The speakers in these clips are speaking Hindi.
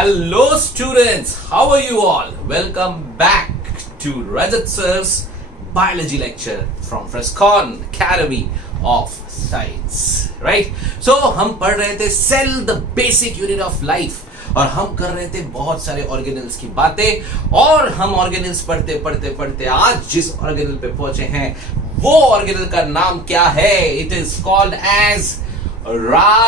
Hello students, how are you all? Welcome back to Rajat sir's biology lecture from Frescon Academy of Science, right? So हम पढ़ रहे थे cell the basic unit of life और हम कर रहे थे बहुत सारे ऑर्गेनल्स की बातें और हम ऑर्गेनल्स पढ़ते पढ़ते पढ़ते आज जिस ऑर्गेनल पे पहुंचे हैं वो ऑर्गेनल का नाम क्या है? It is called as ribosomes.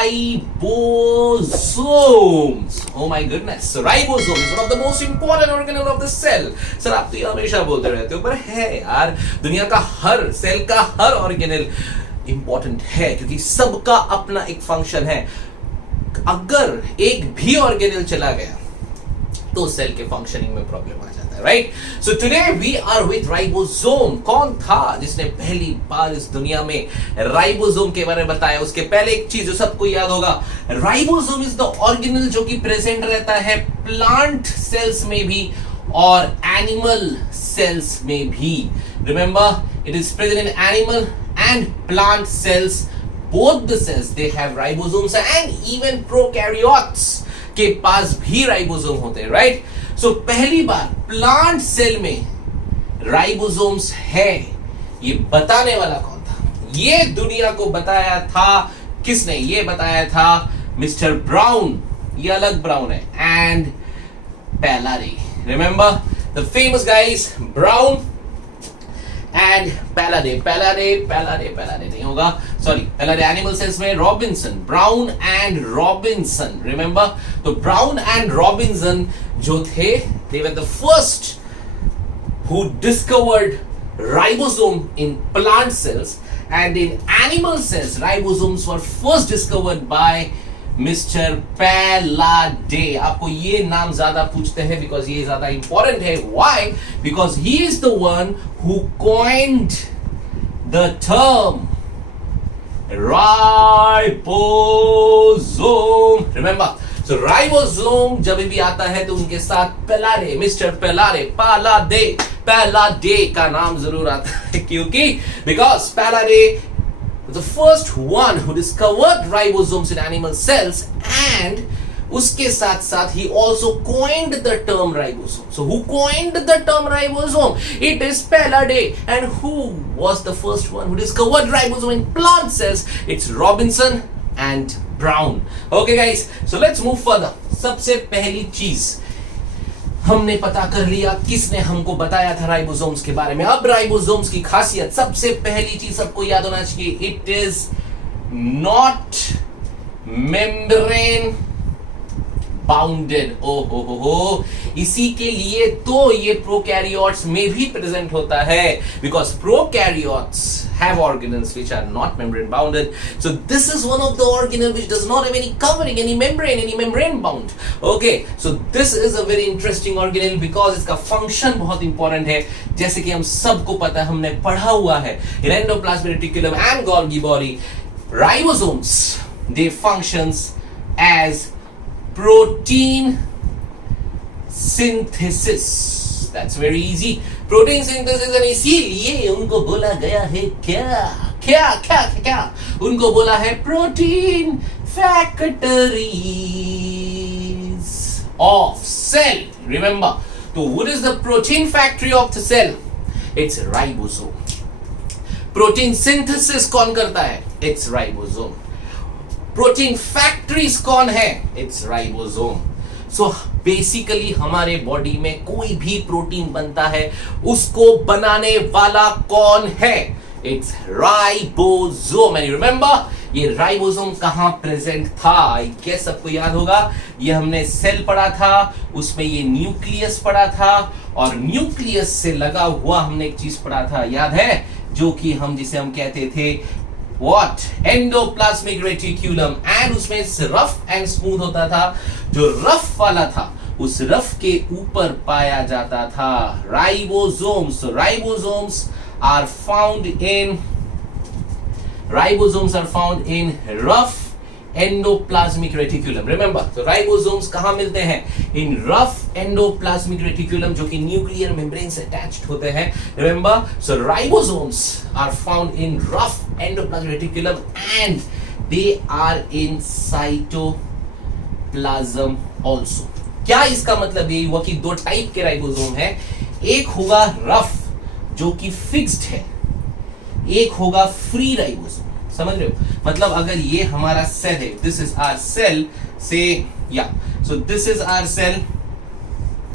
Oh my goodness. So ribosome is one of the most important organelle of the cell. Sir आप तो ये हमेशा बोलते रहते हो, पर है यार, दुनिया का हर सेल का हर ऑर्गेनल इंपॉर्टेंट है क्योंकि सबका अपना एक फंक्शन है. अगर एक भी ऑर्गेनल चला गया तो सेल के फंक्शनिंग में प्रॉब्लम आ जाता है, right? So today we are with ribosome. कौन था जिसने पहली बार इस दुनिया में राइबोसोम के बारे में बताया? उसके पहले एक चीज जो सबको याद होगा, राइबोसोम इज द ऑर्गेनल जो कि प्रेजेंट रहता है प्लांट सेल्स में भी और एनिमल सेल्स में भी. Remember, it is present in animal and plant cells. Both the cells they have ribosomes and even prokaryotes के पास भी राइबोसोम होते हैं, राइट? सो पहली बार प्लांट सेल में राइबोसोम्स है, ये बताने वाला कौन था? ये दुनिया को बताया था किसने? ये बताया था मिस्टर ब्राउन. ये अलग ब्राउन है, and Palade. Remember the famous guys Brown and Palade नहीं होगा, सॉरी, पैलारे एनिमल सेल्स में Robinson, Brown and Robinson. Remember, तो ब्राउन एंड रॉबिन्सन जो थे, they were the first who discovered ribosome in plant cells and in animal cells ribosomes were first discovered by mister Palade. आपको ये नाम ज्यादा पूछते हैं बिकॉज ये ज्यादा इंपॉर्टेंट है. Why? Because he is the one who coined the term ribosome. Remember, so ribosome जब भी आता है तो उनके साथ पैलाडे, मिस्टर पैलाडे का नाम जरूर आता है क्योंकि because पैलाडे the first one who discovered ribosomes in animal cells, and uske sath sath he also coined the term ribosome. So who coined the term ribosome? It is Palade. And who was the first one who discovered ribosome in plant cells? It's Robinson and Brown. Okay guys, so let's move further. सबसे पहली चीज हमने पता कर लिया किसने हमको बताया था राइबोसोम्स के बारे में. अब राइबोसोम्स की खासियत, सबसे पहली चीज सबको याद होना चाहिए, it is not membrane bounded. हो इसी के लिए तो ये प्रोकैरियोट्स में भी प्रेजेंट होता है because prokaryotes have organelles which are not membrane bounded. So this is one of the organelle which does not have any covering, any membrane bound. Okay, so this is a very interesting organelle because इसका function बहुत important है. जैसे कि हम सबको पता है, हमने पढ़ा हुआ है, in endoplasmic reticulum and Golgi body, ribosomes they functions as protein synthesis. That's very easy. Protein synthesis, और इसीलिए उनको बोला गया है क्या उनको बोला है protein factories of cell. Remember, तो what is the protein factory of the cell? It's ribosome. Protein synthesis कौन करता है? It's ribosome. प्रोटीन फैक्ट्रीज कौन है? It's ribosome. सो बेसिकली हमारे बॉडी में कोई भी प्रोटीन बनता है उसको बनाने वाला कौन है? It's ribosome. एंड रिमेंबर, ये राइबोसोम कहां प्रेजेंट था? आई गेस सबको याद होगा, ये हमने सेल पढ़ा था, उसमें ये न्यूक्लियस पढ़ा था और न्यूक्लियस से लगा हुआ हमने एक चीज पढ़ा था, याद है? जो कि जिसे हम कहते थे What? Endoplasmic reticulum. एंड उसमें रफ एंड स्मूथ होता था. जो रफ वाला था उस रफ के ऊपर पाया जाता था ribosomes. So ribosomes are found in rough endoplasmic reticulum. Remember, so ribosomes कहां मिलते हैं? In rough endoplasmic reticulum, जो कि न्यूक्लियर मेम्ब्रेन से अटैच्ड होते हैं. Remember, so ribosomes are found in rough endoplasmic reticulum and they are in cytoplasm also. क्या इसका मतलब ये हुआ कि दो टाइप के राइबोसोम है, एक होगा रफ जो कि फिक्स्ड है, एक होगा फ्री राइबोसोम। समझ रहे हो? मतलब अगर ये हमारा सेल है, दिस इज आवर सेल से, या so this is our cell,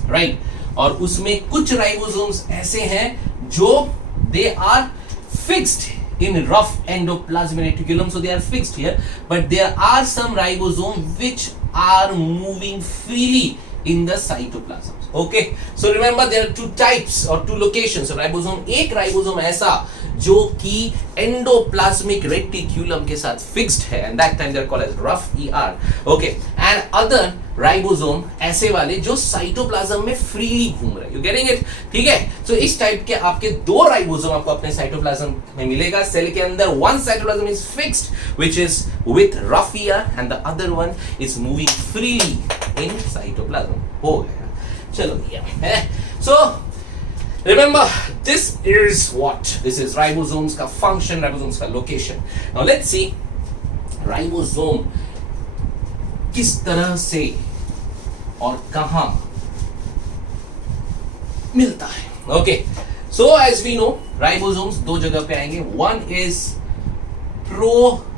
right, और उसमें कुछ राइबोसोम्स ऐसे हैं जो they are fixed in rough endoplasmic reticulum, so they are fixed here, but there are some ribosomes which are moving freely in the cytoplasm. Okay, so remember there are two types or two locations of ribosome. एक राइबोसोम ऐसा जो कि एंडोप्लाज्मिक रेटिक्यूलम के साथ फिक्स्ड है, and that time they are called as rough ER. Okay, and other ribosome ऐसे वाले जो साइटोप्लाज्म में फ्रीली घूम रहे हैं। You getting it? ठीक है, सो इस टाइप के आपके दो राइबोसोम आपको अपने साइटोप्लाज्म में मिलेगा सेल के अंदर। One cytoplasm is fixed which is with rough ER and the other one is moving freely in cytoplasm. हो गया, चलो भैया है। So remember this is what, this is ribosomes का फंक्शन, राइबोसोम्स का location. Now let's see ribosome किस तरह से और कहां मिलता है। Okay, so as we know ribosomes दो जगह पे आएंगे, one is prokaryotes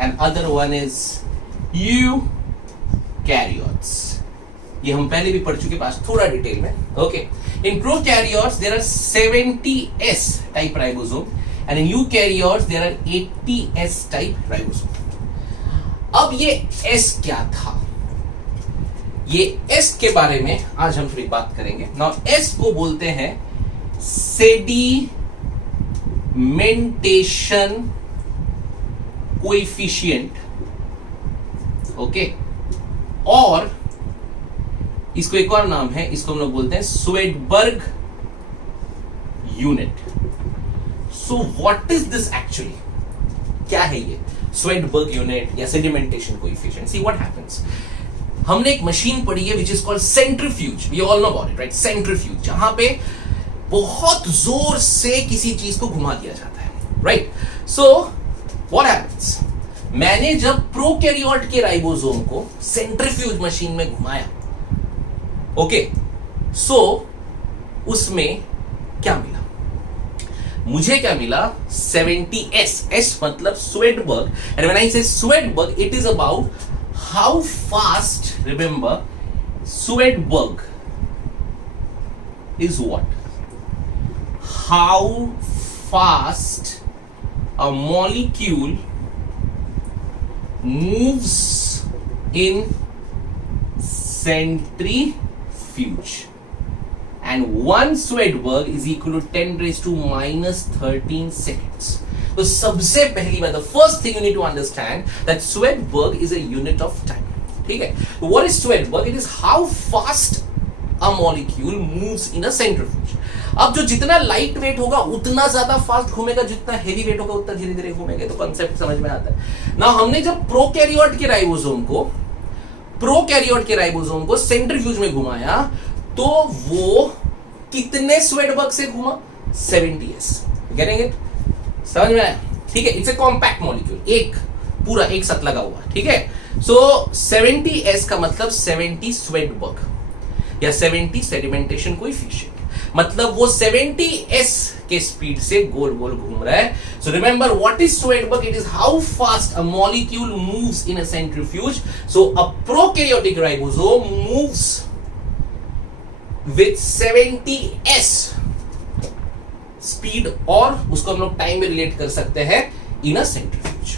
and other one is eukaryotes. ये हम पहले भी पढ़ चुके पास थोड़ा डिटेल में। Okay, in prokaryotes there are 70S type ribosome and in eukaryotes there are 80S type ribosome. अब ये S क्या था, ये S के बारे में आज हम थोड़ी बात करेंगे। नाउ S को बोलते हैं सेडिमेंटेशन कोएफिशिएंट। ओके, और इसको एक और नाम है, इसको हम लोग बोलते हैं Svedberg unit. So what is this actually, क्या है ये स्वेडबर्ग यूनिट या sedimentation coefficient? See what happens, हमने एक मशीन पढ़ी है which is called centrifuge, we all know about it, right? Centrifuge, जहां पे बहुत जोर से किसी चीज को घुमा दिया जाता है, राइट? सो व्हाट हैपेंस, मैंने जब प्रोकैरियोट के राइबोसोम को सेंट्रीफ्यूज मशीन में घुमाया, ओके, सो उसमें क्या मिला? मुझे क्या मिला? 70S, S मतलब Svedberg, and when I say Swedberg, it is about how fast, remember, Swedberg is what? How fast a molecule moves in centrifuge. And one Swedberg is equal to 10 raised to minus 13 seconds. तो सबसे पहली बात, the first thing you need to understand that Swedberg is a unit of time. ठीक है? What is Swedberg? It is how fast a molecule moves in a centrifuge. अब जो जितना लाइट वेट होगा उतना ज्यादा फास्ट घूमेगा, जितना हेवी वेट होगा उतना धीरे धीरे घूमेगा। तो कॉन्सेप्ट समझ में आता है ना। हमने जब प्रोकैरियोट के राइबोसोम को सेंट्रीफ्यूज में घुमाया तो वो कितने स्वेडबर्ग से घूमा? 70S। Getting it? समझ में आया? ठीक है, इट्स ए कॉम्पैक्ट मॉलिक्यूल, एक पूरा एक साथ लगा हुआ, ठीक है। सो 70S का मतलब 70 स्वेडबर्ग या 70 सेडिमेंटेशन कोएफिशिएंट, मतलब वो 70S के स्पीड से गोल गोल घूम रहा है। So remember what is Svedberg? It is how fast a molecule moves in a centrifuge. So a prokaryotic ribosome moves with 70S speed, और उसको हम लोग टाइम में रिलेट कर सकते हैं इन अ सेंट्रीफ्यूज।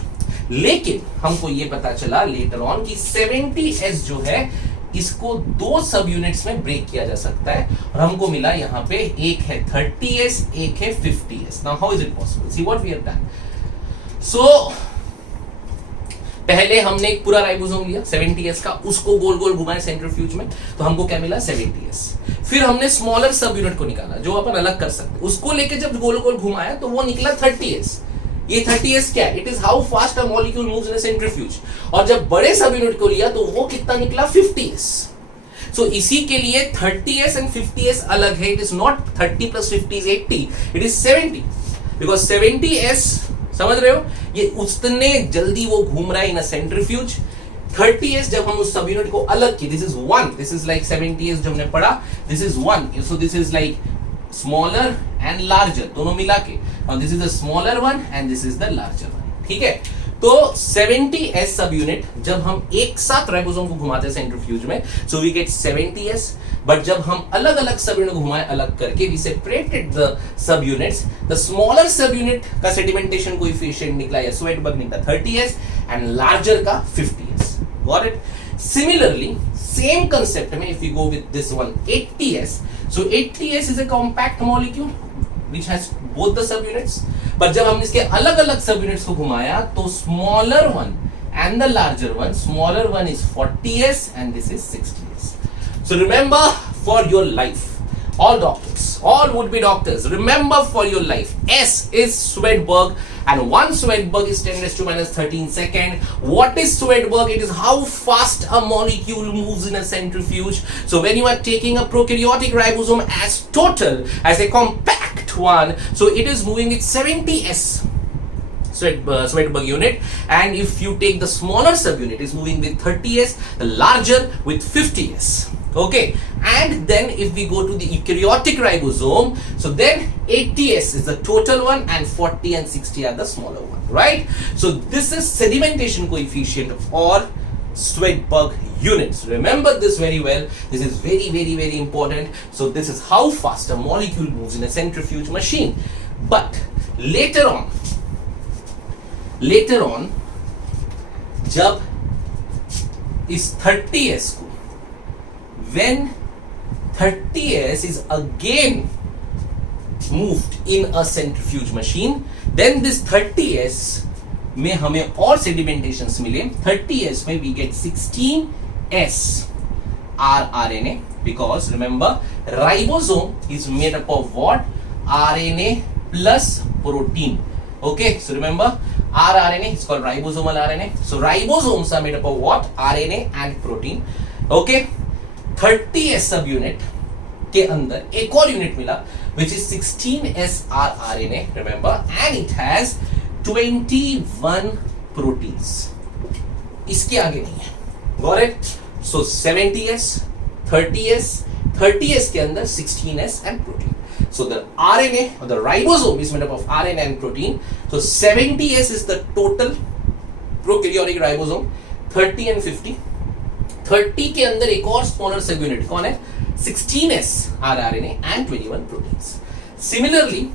लेकिन हमको ये पता चला लेटर ऑन कि 70S जो है इसको दो सब यूनिट्स में ब्रेक किया जा सकता है, और हमको मिला यहां पे एक है 30S, एक है 50S। Now how is it possible? See what we have done. So पहले हमने एक पूरा राइबोसोम लिया 70S का, उसको गोल गोल घुमाया सेंट्रीफ्यूज में, तो हमको क्या मिला? 70S। फिर हमने स्मॉलर सब यूनिट को निकाला जो अपन अलग कर सकते, उसको लेके जब गोल गोल घुमाया तो वो निकला 30S। ये 30S क्या है? It is how fast a molecule moves in a centrifuge. और जब बड़े सब यूनिट को लिया तो वो कितना निकला? 50S। सो इसी के लिए 30S एंड 50S अलग है। It is not 30 plus 50 is 80, it is 70, because 70S, समझ रहे हो, ये उतने जल्दी वो घूम रहा है इन अ सेंट्रीफ्यूज 30s जब हम उस सब यूनिट को अलग किए, this is 1, this is like 70s जो हमने पढ़ा, this is 1, so this is like smaller and larger दोनों मिला के, और this is the smaller one and this is the larger one, ठीक है। तो 70s सब यूनिट जब हम एक साथ राइबोसोम को घुमाते हैं सेंट्रीफ्यूज में, so we get 70s, but जब हम अलग अलग सब यूनिट को घुमाए अलग करके, we separated the subunits, the smaller subunit का सेडिमेंटेशन कोएफिशिएंट निकला या स्वेटबर्ग निकला 30s एंड लार्जर का 50s, got it. Similarly same concept में if you go with this one 80s, so 80s is a compact molecule which has both the subunits, but जब हमने इसके अलग अलग subunits को घुमाया तो smaller one and the larger one, smaller one is 40s and this is 60s. So remember for your life, all doctors, all would be doctors, remember for your life, S is Swedberg and 1 Swedberg is 10 raised to minus 13 second. What is Swedberg? It is how fast a molecule moves in a centrifuge. So when you are taking a prokaryotic ribosome as total, as a compact one, so it is moving with 70s Swedberg unit, and if you take the smaller subunit, is moving with 30s, the larger with 50s. Okay, and then if we go to the eukaryotic ribosome, so then 80s is the total one and 40 and 60 are the smaller one, right? So this is sedimentation coefficient or Swedberg units. Remember this very well. This is very, very, very important. So this is how fast a molecule moves in a centrifuge machine. But later on, जब इस 30s को, when 30s is again moved in a centrifuge machine, then this 30s में हमें और sedimentations मिले, 30s में we get 16s rRNA, because remember ribosome is made up of what? RNA plus protein. Okay, so remember rRNA is called ribosomal RNA. So ribosomes are made up of what? RNA and protein. Okay, 30s subunit के अंदर एक और यूनिट मिला which is 16s rRNA, remember, and it has 21 proteins. इसके आगे नहीं है, got it? So 70s, 30s के अंदर 16s and protein. So the RNA or the ribosome is made up of RNA and protein. So 70s is the total prokaryotic ribosome, 30 and 50. 30 के अंदर एक और smaller subunit कौन है? 16s rRNA and 21 proteins. Similarly,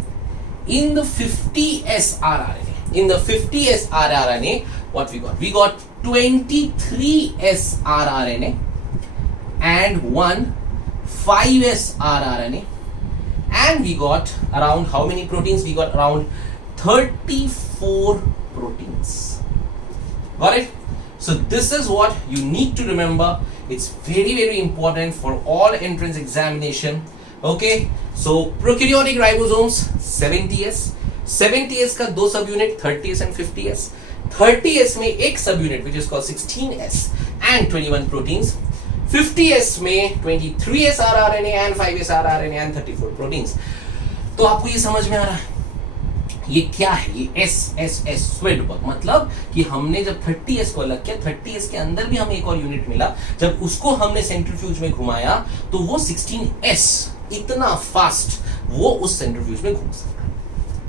in the 50s rRNA, what we got? We got 23s rRNA and 1 5s rRNA. And we got around how many proteins? We got around 34 proteins. Got it? So this is what you need to remember. It's very, very important for all entrance examination. Okay, so prokaryotic ribosomes 70s का दो सब unit 30s and 50s. 30s में एक सब unit which is called 16s and 21 proteins. 50s में 23s rRNA and 5s rRNA and 34 proteins. तो आपको ये समझ में आ रहा है ये क्या है? ये S Swedberg, मतलब कि हमने जब 30s को अलग किया, 30s के अंदर भी हमें एक और यूनिट मिला, जब उसको हमने सेंट्रीफ्यूज में घुमाया तो वो 16s इतना फास्ट वो उस सेंट्रीफ्यूज में घूम सकता।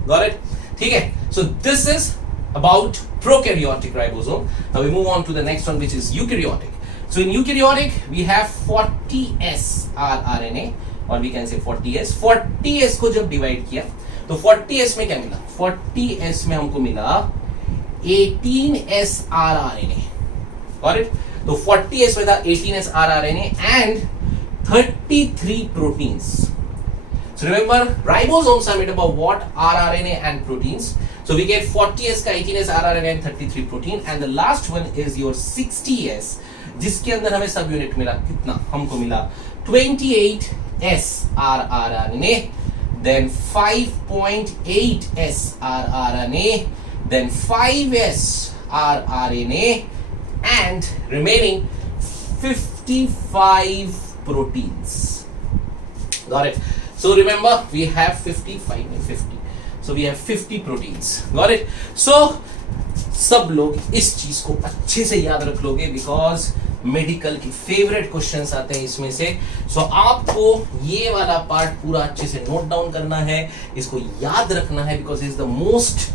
Got it? ठीक है? So this is about prokaryotic ribosome. Now we move on to the next one, which is eukaryotic. So in eukaryotic we have 40s rRNA, or we can say 40s. 40s को जब डिवाइड किया तो 40s में क्या मिला? 40s में हमको मिला 18s rRNA. Got it? तो 40s में था 18s rRNA and 33 proteins. So remember, ribosomes are made up of what? rRNA and proteins. So we get 40s का 18s rRNA and 33 protein, and the last one is your 60s, जिसके अंदर हमें सब यूनिट मिला कितना? हमको मिला 28s rRNA, then 5.8s rRNA, then 5s rRNA, and remaining 55 proteins. Got it? So remember, we have 50. So we have 50 proteins. Got it? So सब लोग इस चीज को अच्छे से याद रख लोगे, बिकॉज मेडिकल की फेवरेट क्वेश्चंस आते हैं इसमें से। सो आपको ये वाला पार्ट पूरा अच्छे से नोट डाउन करना है, इसको याद रखना है, because is the most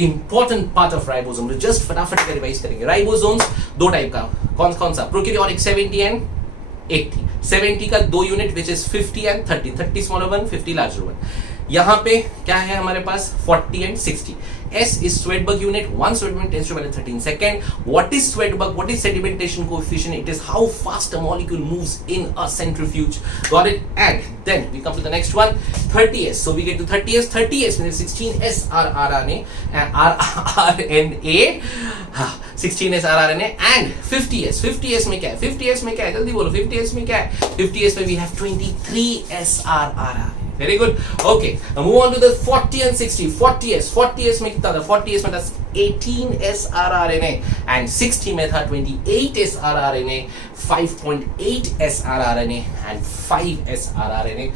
important part of ribosome. Just फटाफट का रिवाइज करेंगे। राइबोसोम्स दो टाइप का, कौन कौन सा? Prokaryotic 70 and 80। 70 का दो unit which is 50 and 30, 30 smaller one, 50 larger one. यहाँ पे क्या है हमारे पास? 40 and 60। S is Swedberg unit. One Swedberg tends to value 13 second. What is Swedberg? What is sedimentation coefficient? It is how fast a molecule moves in a centrifuge. Got it? And then we come to the next one, 30S. So we get to 30S. 30S means 16S rRNA and rRNA. 16S rRNA and 50S. 50S में क्या है? 50S में क्या है? जल्दी बोलो, 50S में क्या है? 50S में we have 23S rRNA. Very good. Okay. Now move on to the 40 and 60. 40S. 40S में कितना था? 40S में था 18S rRNA and 60 में था 28S rRNA, 5.8S rRNA and 5S rRNA.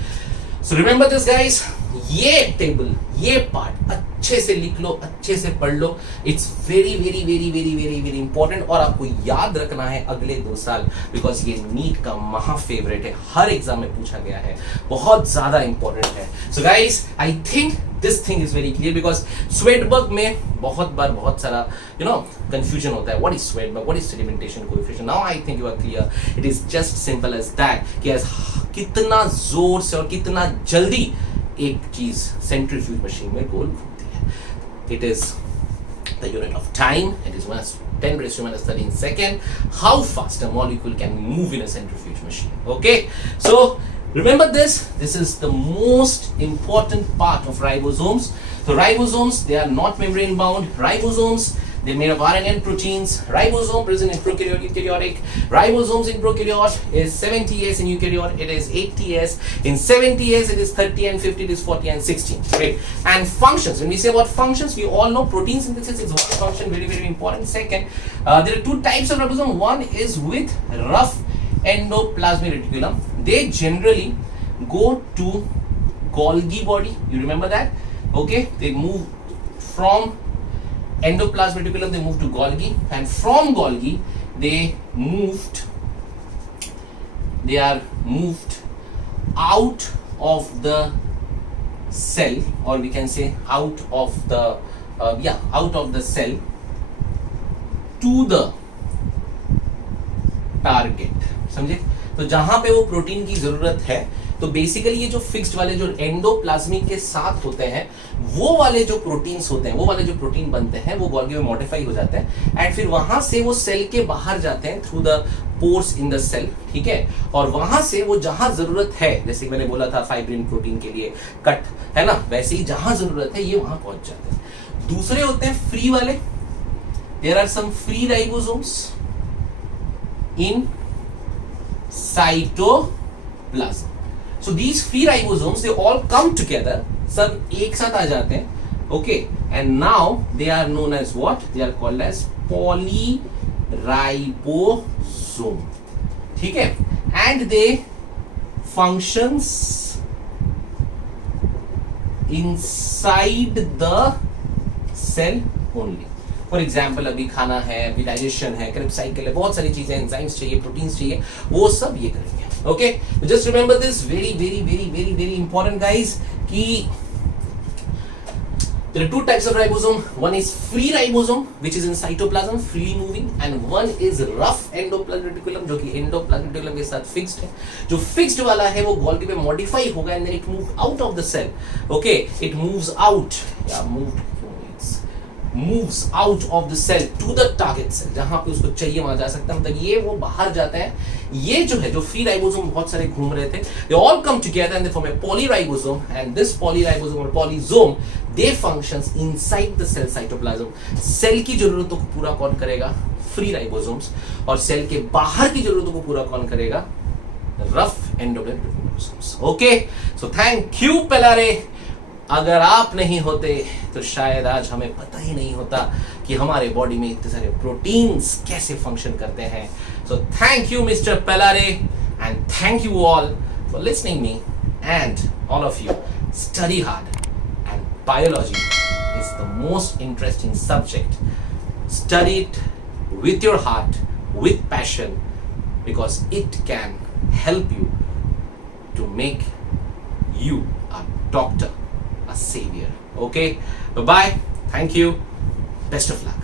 So remember this guys. ये टेबल, ये पार्ट अच्छे से लिख लो, अच्छे से पढ़ लो. It's very very very very very very important और आपको याद रखना है अगले 2 साल, बिकॉज ये नीट का महा फेवरेट है, हर एग्जाम में पूछा गया है, बहुत ज्यादा इंपॉर्टेंट है. So guys I think this thing is very clear, because Svedberg में बहुत बार बहुत सारा कंफ्यूजन होता है. What is Svedberg, what is sedimentation coefficient. Now I think you are clear. It is just simple as that कि कितना जोर से और कितना जल्दी एक चीज सेंट्रीफ्यूज मशीन में गोल घूमती है. It is the unit of time. It is 10⁻13 second. How fast a molecule can move in a centrifuge machine. Okay, so remember this. This is the most important part of ribosomes. So ribosomes, they are not membrane bound. Ribosomes, they're made of RNA and proteins. Ribosome present in prokaryotic, eukaryotic. Ribosomes in prokaryote is 70S, in eukaryote it is 80S. In 70S it is 30 and 50, it is 40 and 60. Great. And functions, when we say about functions, we all know protein synthesis is one function, very very important. Second, there are two types of ribosome. One is with rough endoplasmic reticulum. They generally go to Golgi body. You remember that? Okay, they move from endoplasmic reticulum, they moved to Golgi, and from Golgi they are moved out of the cell, or we can say out of the cell to the target. समझे? तो जहां पे वो प्रोटीन की जरूरत है, तो बेसिकली ये जो फिक्स्ड वाले जो एंडोप्लाज्मिक के साथ होते हैं, वो वाले जो प्रोटीन्स होते हैं, वो वाले जो प्रोटीन बनते हैं, वो गोल्गी में मॉडिफाई हो जाते हैं एंड फिर वहां से वो सेल के बाहर जाते हैं through the pores in the cell. ठीक है, और वहां से वो जहां जरूरत है, जैसे मैंने बोला था फाइब्रिन प्रोटीन के लिए कट है ना, वैसे ही जहां जरूरत है ये वहां पहुंच जाते हैं. दूसरे होते हैं फ्री वाले. There are some free ribosomes in cytoplasm. So these free ribosomes, they all come together, सब एक साथ आ जाते हैं. Okay, and now they are known as what? They are called as polyribosome. ठीक है, and they functions inside the cell only. For example अभी खाना है, अभी डाइजेशन है, क्रेब साइकिल है, बहुत सारी चीजें, एंजाइम्स चाहिए, प्रोटीन्स चाहिए, वो सब ये करेंगे. Okay, just remember this, very very very very very important guys, कि there are two types of ribosome. One is free ribosome which is in cytoplasm, freely moving, and one is rough endoplasmic reticulum जो कि endoplasmic reticulum के साथ fixed है. जो fixed वाला है वो Golgi पे modify होगा and then it moves out of the cell. Okay, it moves out, moves out of the cell to the target cell, जहां पे उसको चाहिए वहां जा सकता है. मतलब ये वो बाहर जाता है. ये जो है, जो फ्री राइबोसोम बहुत सारे घूम रहे थे, they all come together and they form a polyribosome, and this polyribosome or polysome, they functions inside the cell cytoplasm. Cell की जरूरतों को पूरा कौन करेगा? Free ribosomes. और सेल के बाहर की जरूरतों को पूरा कौन करेगा? Rough endoplasmic ribosomes. Okay, so thank you Pelare. अगर आप नहीं होते तो शायद आज हमें पता ही नहीं होता कि हमारे बॉडी में इतने सारे प्रोटीन्स कैसे फंक्शन करते हैं. So thank you mister Pelare, and thank you all for listening me, and all of you study hard, and biology is the most interesting subject Study it with your heart, with passion, because it can help you to make you a doctor, a savior. Okay, bye bye. Thank you. Best of luck.